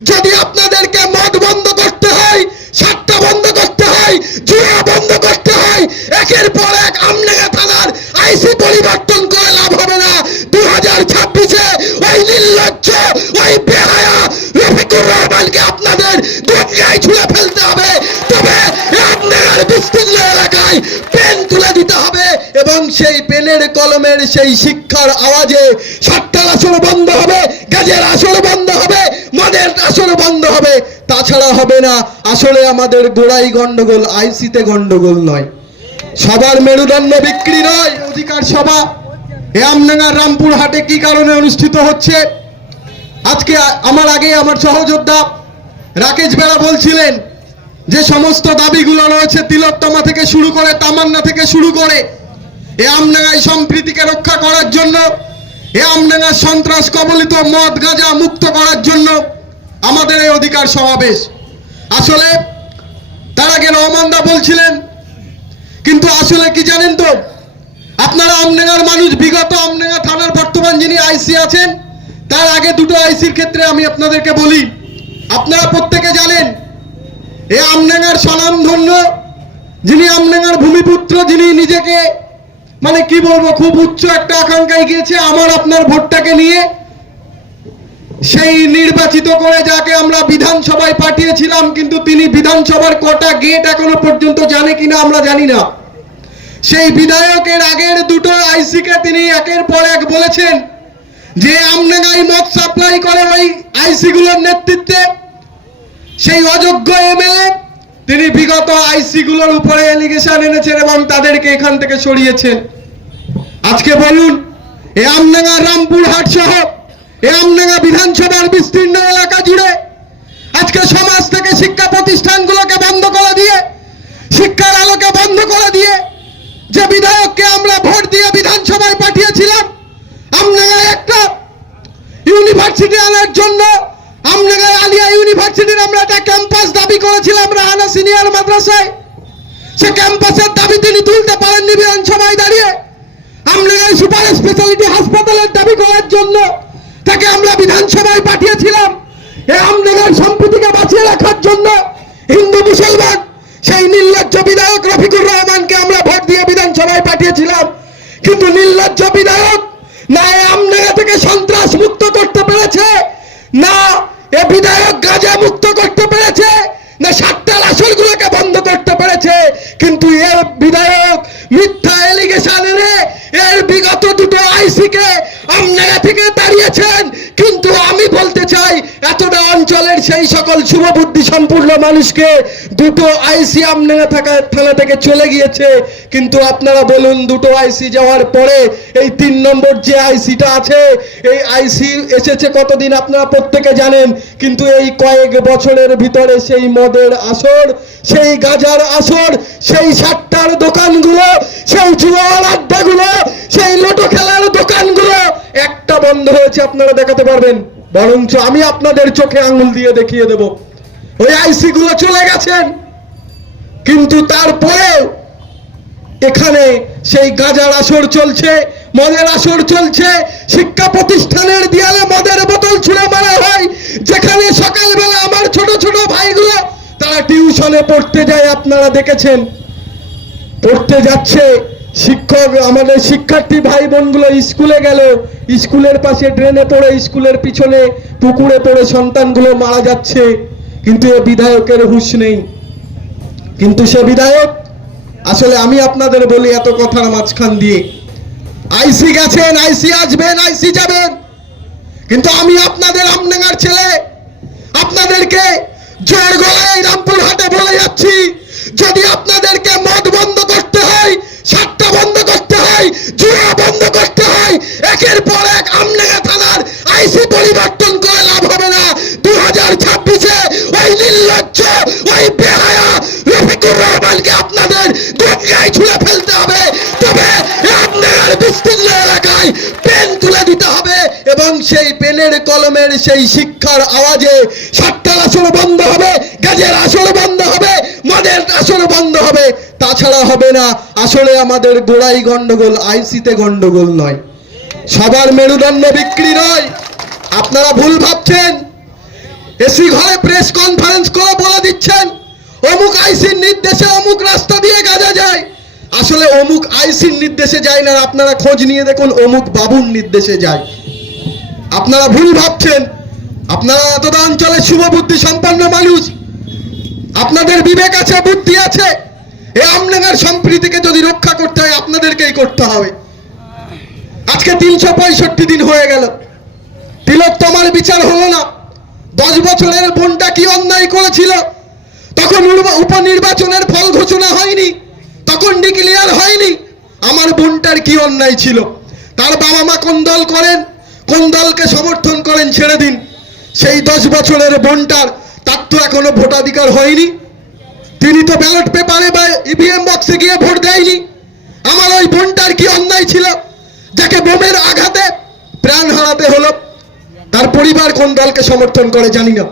যদি আপনাদেরকে এবং সেই পেনের কলমের সেই শিক্ষার আওয়াজে সাতটার আসর বন্ধ হবে, গাজের আসর বন্ধ হবে, মদের আসর বন্ধ হবে। তাছাড়া হবে না, আসলে আমাদের গোড়াই গন্ডগোল, আইসিতে গন্ডগোল নয়। সবার মেরুদণ্ড বিক্রি নয় অধিকার সভা। এ আমডাঙ্গার রামপুর হাটে কি কারণে অনুষ্ঠিত হচ্ছে? আজকে আমার আগে আমার সহযোদ্ধা রাকেশ বেড়া বলছিলেন যে, সমস্ত দাবিগুলো রয়েছে, তিলোত্তমা থেকে শুরু করে, তামান্না থেকে শুরু করে এ আমডাঙ্গায় সম্প্রীতিকে রক্ষা করার জন্য, এ আমডাঙ্গার সন্ত্রাস কবলিত মদ গাঁজা মুক্ত করার জন্য আমাদের এই অধিকার সমাবেশ। আসলে তার আগে রহমানদা বলছিলেন, কিন্তু আসলে কি জানেন তো, আপনারা আমডাঙ্গার মানুষ, বিগত আমডাঙ্গা থানার বর্তমান যিনি আইসি আছেন, তার আগে দুটো আইসির ক্ষেত্রে আমি আপনাদেরকে বলি। আপনারা প্রত্যেকে জানেন, এ আমডাঙ্গার স্বনামধন্য যিনি আমডাঙ্গার ভূমিপুত্র, যিনি নিজেকে মানে কি বলব, খুব উচ্চ একটা আকাঙ্ক্ষায় গিয়েছে আমার আপনার ভোটটাকে নিয়ে। সেই নির্বাচিত করে যাকে আমরা বিধানসভায় পাঠিয়েছিলাম, কিন্তু তিনি বিধানসভার কটা গেট এখনও পর্যন্ত জানে কিনা আমরা জানি না। সেই বিধায়কের আগের দুটো আইসিকে তিনি একের পর এক বলেছেন যে আমডাঙ্গাই মদ সাপ্লাই করে ওই আইসি গুলোর নেতৃত্বে। সেই অযোগ্য এমএলএ তিনি বিগত আইসি গুলোর উপরে এলিগেশন এনেছেন এবং তাদেরকে এখান থেকে সরিয়েছেন। আজকে বলুন, এ আমডাঙ্গা রামপুর হাট সহ, এ আমডাঙ্গা বিধানসভার বিস্তীর্ণ এলাকা জুড়ে আজকে সমাজ থেকে শিক্ষা প্রতিষ্ঠানগুলোকে বন্ধ করে দিয়ে, শিক্ষার আলোকে বন্ধ করে দিয়ে যে বিধায়ককে আমরা ভোট দিয়ে বিধানসভায় পাঠিয়েছিলাম, আমডাঙ্গায় একটা ইউনিভার্সিটি আনার জন্য আমডাঙ্গায় আলিয়া ইউনিভার্সিটির আমরা একটা ক্যাম্পাস দাবি করেছিলাম রাহানা সিনিয়র মাদ্রাসায়। সে ক্যাম্পাসের দাবি তিনি তুলতে পারেননি বিধানসভায় দাঁড়িয়ে। আমডাঙ্গায় সুপার স্পেশালিটি হাসপাতালের দাবি করার জন্য তাকে আমরা বিধানসভায় পাঠিয়েছিলাম। এই আমডাঙ্গার সম্প্রীতিকে বাঁচিয়ে রাখার জন্য হিন্দু মুসলমান, সেই নির্লজ্জ বিধায়ক রফিকুর রহমানকে আমরা ভোট দিয়ে বিধানসভায় পাঠিয়েছিলাম। কিন্তু নির্লজ্জ বিধায়ক না এ আমডাঙ্গা থেকে সন্ত্রাস মুক্ত করতে পেরেছে, না এ বিধায়ক গাঁজা মুক্ত করতে পেরেছে, না সাতটা আসরগুলোকে বন্ধ করতে পেরেছে, কিন্তু এ বিধায়ক মিথ্যা এলিগেশন এনে এর বিগত দুটো আইসিকে আমনারা থেকে দাঁড়িয়েছেন, কিন্তু আমি বলতে চাই, এতটা অঞ্চলের সেই সকল শুভবুদ্ধি সম্পূর্ণ মানুষকে দুটো আইসি আমনারা থাকা থানা থেকে চলে গিয়েছে। কিন্তু আপনারা বলুন, দুটো আইসি যাওয়ার পরে এই তিন নম্বর যে আইসিটা আছে, এই আইসি এসেছে কতদিন আপনারা প্রত্যেকে জানেন, কিন্তু এই কয়েক বছরের ভিতরে সেই মদের আসর, সেই গাজার আসর, সেই সাতটার দোকানগুলো, সেই জুয়ার আড্ডাগুলো, সেই লোটো খেলার দোকানগুলো একটা বন্ধ হয়েছে, আপনারা দেখাতে পারবেন। বরঞ্চ আমি আপনাদের চোখে আঙুল দিয়ে দেখিয়ে দেব। ওই আইসি গুলো চলে গেছেন। কিন্তু তারপরেও এখানে সেই গাজার আসর চলছে, মদের আসর চলছে, শিক্ষা প্রতিষ্ঠানের দেয়ালে মদের বোতল ছুঁড়ে মারা হয়, যেখানে সকালবেলা আমার ছোট ছোট ভাইগুলো, তারা টিউশনে পড়তে যায়, আপনারা দেখেছেন। পড়তে যাচ্ছে শিক্ষক, আমাদের শিক্ষার্থী ভাই বোনগুলো স্কুলে গেল স্কুলের পাশে ড্রেনে পড়ে, স্কুলের পিছনে পুকুরে পড়ে সন্তানগুলো মারা যাচ্ছে। কিন্তু এ বিধায়কের হুঁশ নেই। কিন্তু সে বিধায়ক, আসলে আমি আপনাদের বলি এত কথার মাঝখান দিয়ে। আইসি গেছেন, আইসি আসবেন, আইসি যাবেন। কিন্তু আমি আপনাদের আমডাঙ্গার ছেলে। আপনাদেরকে জোর গলায় রামপুর হাটে বলে যাচ্ছি, যদি আপনাদেরকে মদ বন্ধ করতে হয়, সাতটা বন্ধ করতে হয়, জুয়া বন্ধ করতে হয়, একের সেই শিক্ষার আওয়াজে সাতটার আসর বন্ধ হবে, গাজের আসর বন্ধ হবে, মদের আসর বন্ধ হবে। তাছাড়া হবে না, আসলে আমাদের গোড়াই গন্ডগোল, আইসিতে গন্ডগোল নয়। সবার মেরুদণ্ড বিক্রি নয়। আপনারা ভুল ভাবছেন। এসি ঘরে প্রেস কনফারেন্স করে বলে দিচ্ছেন, অমুক আইসির নির্দেশে অমুক রাস্তা দিয়ে গাজা যায়। আসলে অমুক আইসির নির্দেশে যায় না আপনারা খোঁজ নিয়ে দেখুন, অমুক বাবুর নির্দেশে যায়। আপনারা ভুল ভাবছেন। আপনারা এতটা অঞ্চলের শুভ বুদ্ধি সম্পন্ন মানুষ। আপনাদের বিবেক আছে, বুদ্ধি আছে। এই আমনাগার সম্প্রীতিকে যদি রক্ষা করতে হয়, আপনাদেরকেই করতে হবে। আজকে তিনশো পঁয়ষট্টি দিন হয়ে গেল। তিলোত্তমার বিচার হলো না। দশ বছরের বোনটা কি অন্যায় করেছিল? তখন উপনির্বাচনের ফল ঘোষণা হয়নি। তখন ডিক্লিয়ার হয়নি। আমার বোনটার কি অন্যায় ছিল? তার বাবা মা কোন দল করেন? কোন দলকে সমর্থন করেন ছেড়ে দিন? সেই দশ বছরের বোনটার, তার তো এখনও ভোটাধিকার হয়নি। তিনি তো ব্যালট পেপারে বা ইভিএম বক্সে গিয়ে ভোট দেয়নি। আমার ওই বোনটার কি অন্যায় ছিল? যাকে বোমের আঘাতে প্রাণ হারাতে হলো। তার পরিবার কোন দলকে সমর্থন করে জানি না।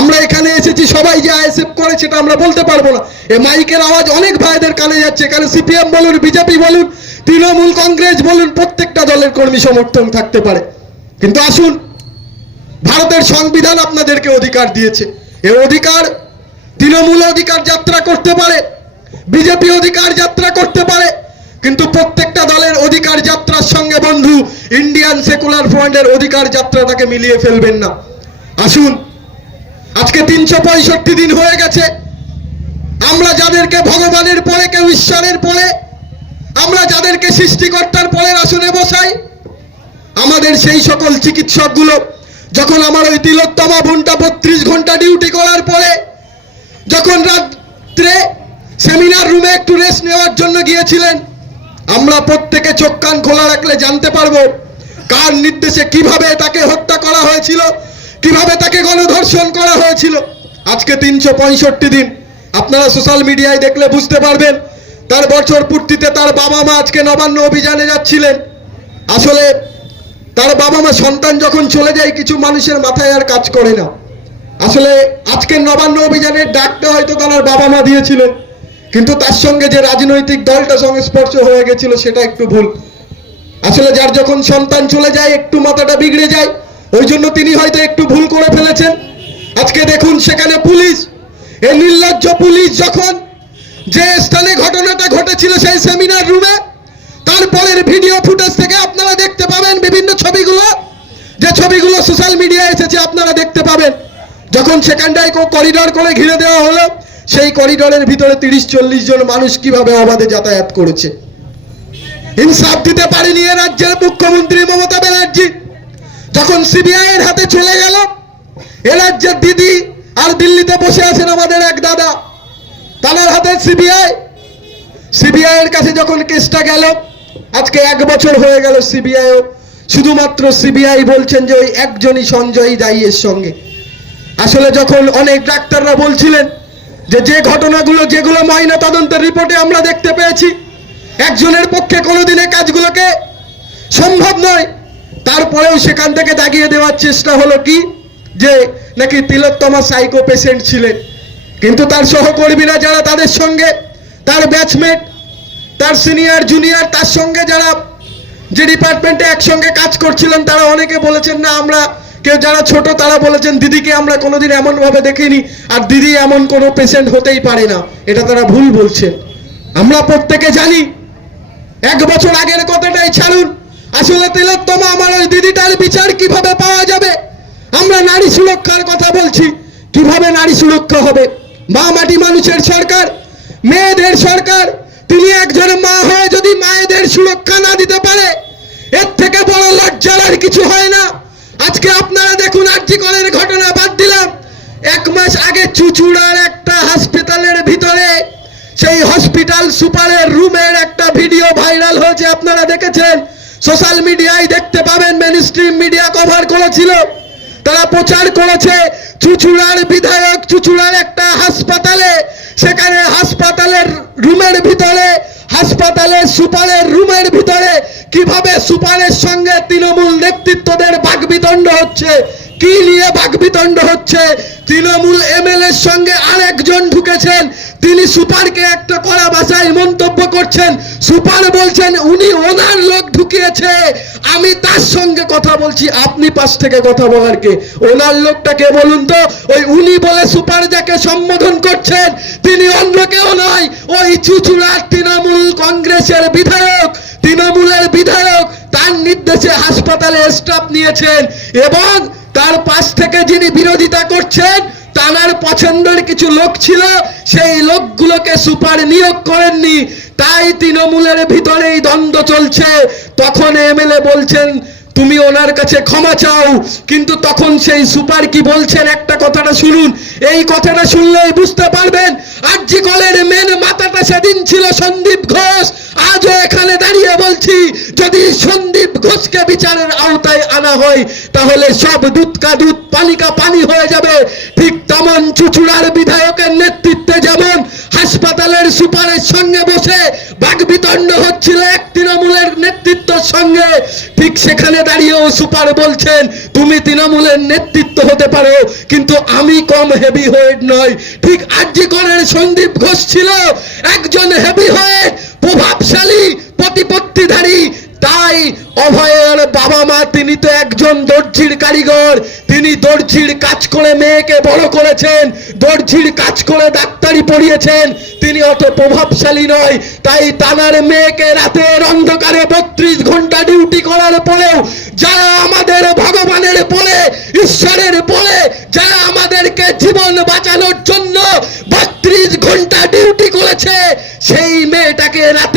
আমরা এখানে এসেছি, সবাই যে আইএসএফ করে, সেটা আমরা বলতে পারব না। এ মাইকের আওয়াজ অনেক ভাইদের কানে যাচ্ছে। এখানে সিপিএম বলুন বিজেপি বলুন, তৃণমূল কংগ্রেস বলুন, প্রত্যেকটা দলের কর্মী সমর্থন থাকতে পারে। কিন্তু আসুন, ভারতের সংবিধান আপনাদেরকে অধিকার দিয়েছে। এ অধিকার তৃণমূল অধিকার যাত্রা করতে পারে, বিজেপি অধিকার যাত্রা করতে পারে, কিন্তু প্রত্যেকটা দলের অধিকার যাত্রার সঙ্গে বন্ধু ইন্ডিয়ান সেকুলার ফ্রন্টের অধিকার যাত্রাটাকে মিলিয়ে ফেলবেন না। আসুন, আজকে তিনশো পঁয়ষট্টি দিন হয়ে গেছে। আমরা যাদেরকে ভগবানের পরে কেউ ঈশ্বরের পরে, আমরা যাদেরকে সৃষ্টিকর্তার পরের আসনে বসাই আমাদের সেই সকল চিকিৎসকগুলো যখন আমার ওই তিলোত্তমা বোনটা বত্রিশ ঘণ্টা ডিউটি করার পরে যখন রাত্রে সেমিনার রুমে একটু রেস্ট নেওয়ার জন্য গিয়েছিলেন, আমরা প্রত্যেকে চোখ কান খোলা রাখলে জানতে পারব কার নির্দেশে কীভাবে তাকে হত্যা করা হয়েছিল, কীভাবে তাকে গণধর্ষণ করা হয়েছিল। আজকে তিনশো পঁয়ষট্টি দিন, আপনারা সোশ্যাল মিডিয়ায় দেখলে বুঝতে পারবেন, তার বছর পূর্তিতে তার বাবা মা আজকে নবান্ন অভিযানে যাচ্ছিলেন। আসলে তার বাবা মা সন্তান যখন চলে যায়, কিছু মানুষের মাথায় আর কাজ করে না। আসলে আজকের নবান্ন অভিযানের ডাকটা হয়তো তার বাবা মা দিয়েছিলেন। কিন্তু তার সঙ্গে যে রাজনৈতিক দলটা সংস্পর্শ হয়ে গেছিল, সেটা একটু ভুল। আসলে যার যখন সন্তান চলে যায়, একটু মাথাটা বিগড়ে যায়, ওই জন্য তিনি হয়তো একটু ভুল করে ফেলেছেন। আজকে দেখুন সেখানে পুলিশ, এই নির্লজ্জ পুলিশ যখন যে স্থানে ঘটনাটা ঘটেছিল সেই সেমিনার রুমে তারপরের ভিডিও ফুটেজ থেকে আপনারা দেখতে পাবেন বিভিন্ন ছবিগুলো। যে ছবিগুলো সোশ্যাল মিডিয়ায় এসেছে, আপনারা দেখতে পাবেন। যখন সেখানটায় করিডর করে ঘিরে দেওয়া হলো, সেই করিডরের ভিতরে তিরিশ, চল্লিশ জন মানুষ কীভাবে অবাধে যাতায়াত করেছে। ইনসাফ দিতে পারেনি এ রাজ্যের মুখ্যমন্ত্রী মমতা ব্যানার্জি। যখন সিবিআই এর হাতে চলে গেল, এ রাজ্যের দিদি আর দিল্লিতে বসে আছেন আমাদের এক দাদা। তাদের হাতে সিবিআই সিবিআই এর কাছে যখন কেসটা গেল আজকে এক বছর হয়ে গেল সিবিআইও। শুধুমাত্র সিবিআই বলছেন যে ওই একজনই সঞ্জয় দায়ী এর সঙ্গে। আসলে যখন অনেক ডাক্তাররা বলছিলেন যে যে ঘটনাগুলো, যেগুলো ময়না তদন্তের রিপোর্টে আমরা দেখতে পেয়েছি, একজনের পক্ষে কোনোদিনে কাজগুলোকে সম্ভব নয়। তারপরেও সেখান থেকে দাগিয়ে দেওয়ার চেষ্টা হলো কি? যে নাকি তিলোত্তমা সাইকো পেশেন্ট ছিলেন। কিন্তু তার সহকর্মীরা যারা তাদের সঙ্গে, তার ব্যাচমেট তার সিনিয়র জুনিয়র তার সঙ্গে যারা যে ডিপার্টমেন্টে একসঙ্গে কাজ করছিলেন, তারা অনেকে বলেছেন, না, আমরা কেউ যারা ছোট, তারা বলেছেন, দিদিকে আমরা কোনোদিন এমন ভাবে দেখিনি, আর দিদি এমন কোনো পেশেন্ট হতেই পারে না। এটা তারা ভুল বলছেন। আমরা প্রত্যেকে জানি, এক বছর আগের কথাটাই ছাড়ুন। আসলে তিলোত্তমা, আমার ওই দিদিটার বিচার কীভাবে পাওয়া যাবে? আমরা নারী সুরক্ষার কথা বলছি, কীভাবে নারী সুরক্ষা হবে? মা মাটি মানুষের সরকার, মেয়েদের সরকার তিনি একজন মা হয়ে যদি মায়েদের সুরক্ষা না দিতে পারে, এর থেকে বড় লজ্জার আর কিছু হয় না। আজকে আপনারা দেখুন আর্যিকরের ঘটনা বাদ দিলাম। এক মাস আগে চুচুড়ার একটা হাসপাতালের ভিতরে সেই হসপিটাল সুপারের রুমের একটা ভিডিও ভাইরাল হয়েছে, আপনারা দেখেছেন? সোশ্যাল মিডিয়ায় দেখতে পাবেন মেন স্ট্রিম মিডিয়া কভার করেছিল। তারা প্রচার করেছে, চুচুড়ার বিধায়ক চুচুড়ার একটা হাসপাতালে সেখানে হাসপাতালের রুমের ভিতরে, হাসপাতালের সুপারের রুমের ভিতরে কীভাবে সুপারের সঙ্গে তৃণমূল নেতৃত্বদের বাগবিদণ্ড হচ্ছে কি নিয়ে বাগবিতণ্ড হচ্ছে? তৃণমূল এমএলএর সঙ্গে আরেকজন ঢুকেছেন। তিনি সুপারকে একটা কড়া ভাষায় মন্তব্য করছেন। সুপার বলছেন, উনি ওনার লোক ঢুকিয়েছে। আমি তার সঙ্গে কথা বলছি। আপনি পাশ থেকে কথা বলার কে? ওনার লোকটাকে বলুন তো? ওই উনি বলে সুপার যাকে সম্বোধন করছেন, তিনি অন্য কেউ নয়, ওই চুচুড়ার তৃণমূল কংগ্রেসের বিধায়ক। তৃণমূলের বিধায়ক তার নির্দেশে হাসপাতালে স্টাফ নিয়েছেন এবং তার পাশ থেকে যিনি বিরোধিতা করছেন, তানার পছন্দের কিছু লোক ছিল, সেই লোকগুলোকে সুপার নিয়োগ করেননি। তাই তৃণমূলের ভিতরেই দ্বন্দ্ব চলছে। তখন এমএলএ বলছেন, তুমি ওনার কাছে ক্ষমা চাও। কিন্তু তখন সেই সুপার কি বলছেন, একটা কথাটা শুনুন। এই কথাটা শুনলেই বুঝতে পারবেন আরজি কলের মেন মাথাটা সেদিন ছিল সন্দীপ ঘোষ। আজও এখানে দাঁড়িয়ে বলছি, যদি সন্দীপ ঘোষকে বিচারের আওতায় আনা হয় তাহলে সব দুধকা দুধ পানি কা পানি হয়ে যাবে। ঠিক তেমন চুচুড়ার বিধায়কের নেতৃত্বে যেমন হাসপাতালের সুপারের সঙ্গে বসে বাগবিতণ্ড হচ্ছিল এক তৃণমূলের নেতৃত্বের সঙ্গে, ঠিক সেখানে দাঁড়িয়েও সুপার বলছেন, তুমি তৃণমূলের নেতৃত্ব হতে পারো, কিন্তু আমি কম হেভি ওয়েট নয়। ঠিক আর্যিকরের সন্দীপ ঘোষ ছিল একজন হেভি ওয়েট প্রভাবশালী, প্রতিপত্তিধারী, তাই অভয়ের বাবা মা, তিনি তো একজন দর্জির কারিগর। তিনি দর্জির কাজ করে মেয়েকে বড় করেছেন, দর্জির কাজ করে ডাক্তারি পড়িয়েছেন। তিনি অত প্রভাবশালী নয়, তাই তানার মেয়েকে রাতের অন্ধকারে বত্রিশ ঘণ্টা ডিউটি করার পরেও যারা আমাদের ভগবানের বলে, ঈশ্বরের বলে, যারা আমাদেরকে জীবন বাঁচানোর জন্য বত্রিশ ঘণ্টা ডিউটি করেছে, সেই মেয়েটাকে রাতের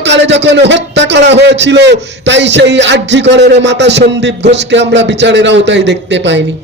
অন্ধকারে যখন হত্যা করা হয়েছিল, তাই সেই আর্যিকরের মাতা সন্দীপ ঘোষকে আমরা বিচারের আওতায় দেখতে পাইনি।